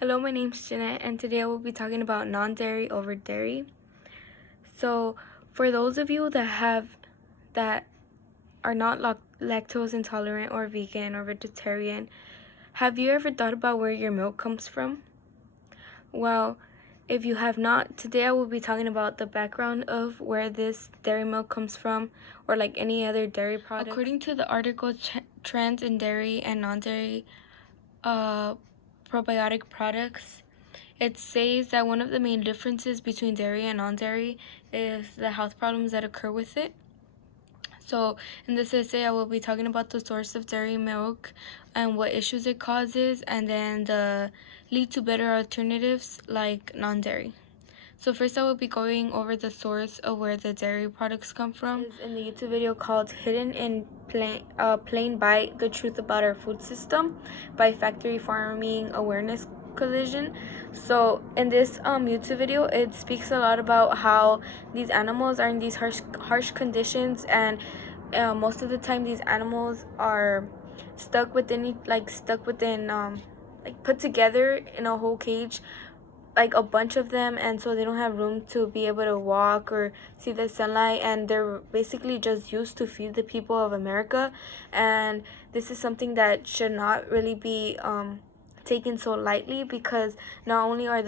Hello, my name's Jeanette, and today I will be talking about non-dairy over dairy. So, for those of you that are not lactose intolerant or vegan or vegetarian, have you ever thought about where your milk comes from? Well, if you have not, today I will be talking about the background of where this dairy milk comes from, or like any other dairy product. According to the article Trends in Dairy and Non-Dairy Probiotic Products, it says that one of the main differences between dairy and non-dairy is the health problems that occur with it. So in this essay, I will be talking about the source of dairy milk and what issues it causes, and then the lead to better alternatives like non-dairy. So first I will be going over the source of where the dairy products come from. It's in the YouTube video called Hidden in Plain Bite, The Truth About Our Food System by Factory Farming Awareness Collision. So in this YouTube video, it speaks a lot about how these animals are in these harsh conditions, and most of the time these animals are stuck within put together in a whole cage, like a bunch of them, and so they don't have room to be able to walk or see the sunlight, and they're basically just used to feed the people of America. And this is something that should not really be taken so lightly, because not only are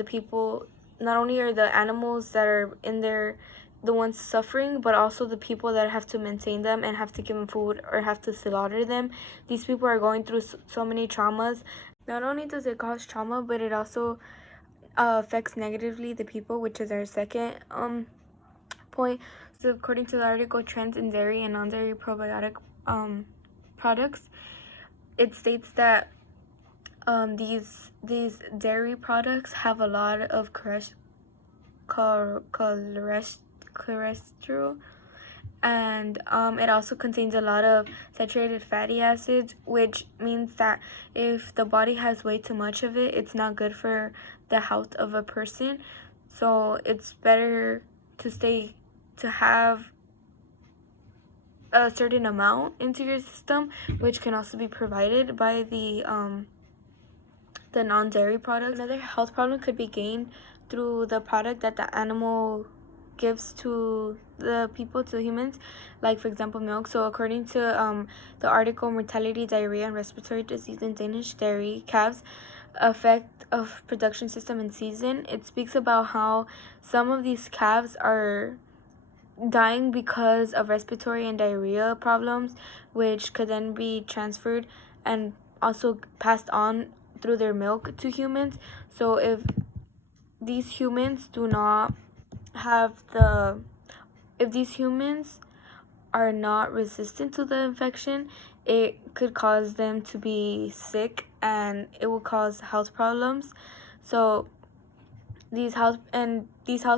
the animals that are in there the ones suffering, but also the people that have to maintain them and have to give them food or have to slaughter them. These people are going through so many traumas. Not only does it cause trauma, but it also affects negatively the people, which is our second point. So according to the article Trends in Dairy and Non-Dairy Probiotic Products, it states that these dairy products have a lot of cholesterol, and it also contains a lot of saturated fatty acids, which means that if the body has way too much of it, it's not good for the health of a person. So it's better to have a certain amount into your system, which can also be provided by the non-dairy products. Another health problem could be gained through the product that the animal gives to the people, to humans, like for example milk. So according to the article Mortality, Diarrhea, and Respiratory Disease in Danish Dairy Calves, Effect of Production System and Season, it speaks about how some of these calves are dying because of respiratory and diarrhea problems, which could then be transferred and also passed on through their milk to humans. So if these humans do not have the if these humans are not resistant to the infection, it could cause them to be sick, and it will cause health problems. So these health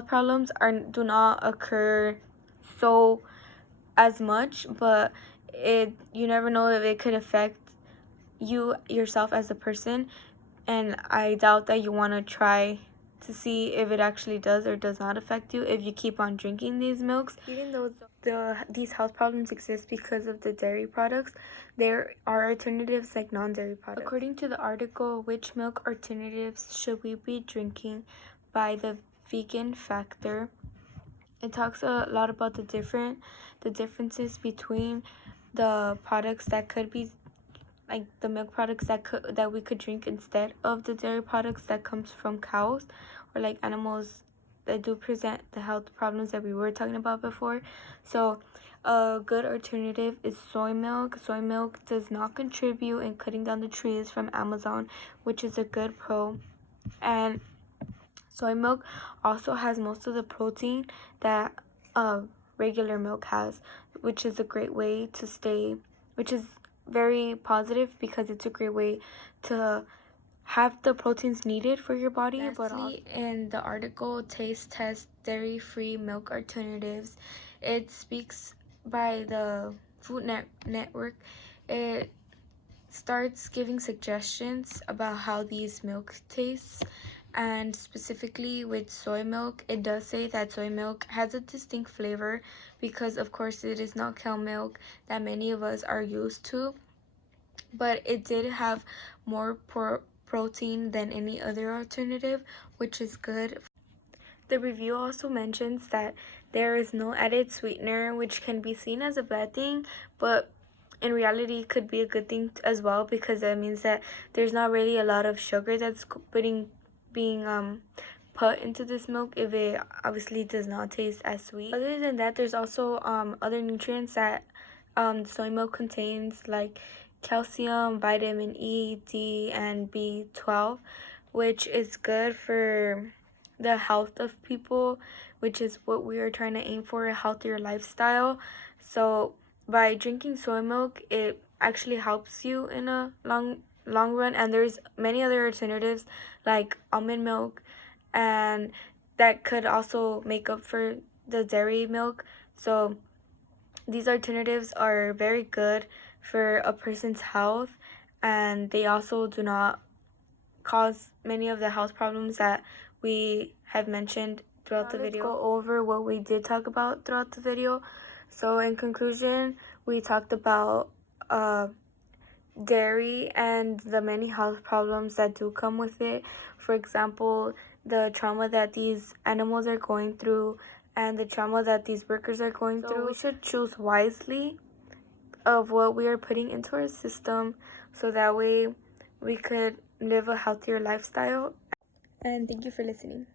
problems do not occur so as much, but you never know if it could affect you yourself as a person, and I doubt that you want to try to see if it actually does or does not affect you if you keep on drinking these milks. Even though these health problems exist because of the dairy products, there are alternatives like non-dairy products. According to the article Which Milk Alternatives Should We Be Drinking by the Vegan Factor, it talks a lot about the differences between the products that could be, like the milk products that we could drink instead of the dairy products that comes from cows, or like animals that do present the health problems that we were talking about before. So a good alternative is soy milk. Soy milk does not contribute in cutting down the trees from Amazon, which is a good pro. And soy milk also has most of the protein that regular milk has, which is a great way to which is very positive, because it's a great way to have the proteins needed for your body. Lastly, but also in the article Taste Test Dairy-Free Milk Alternatives, it speaks by the Food Network. It starts giving suggestions about how these milk tastes, and specifically with soy milk, it does say that soy milk has a distinct flavor because of course it is not cow milk that many of us are used to, but it did have more protein than any other alternative, which is good. The review also mentions that there is no added sweetener, which can be seen as a bad thing, but in reality could be a good thing as well, because that means that there's not really a lot of sugar that's being put into this milk, if it obviously does not taste as sweet. Other than that, there's also other nutrients that soy milk contains, like calcium, vitamin E, D, and B12, which is good for the health of people, which is what we are trying to aim for, a healthier lifestyle. So by drinking soy milk, it actually helps you in a long run. And there's many other alternatives like almond milk, and that could also make up for the dairy milk. So these alternatives are very good for a person's health, and they also do not cause many of the health problems that we have mentioned throughout the video. Let's go over what we did talk about throughout the video. So in conclusion, we talked about dairy and the many health problems that do come with it. For example, the trauma that these animals are going through and the trauma that these workers are going through. We should choose wisely of what we are putting into our system, so that way we could live a healthier lifestyle. And thank you for listening.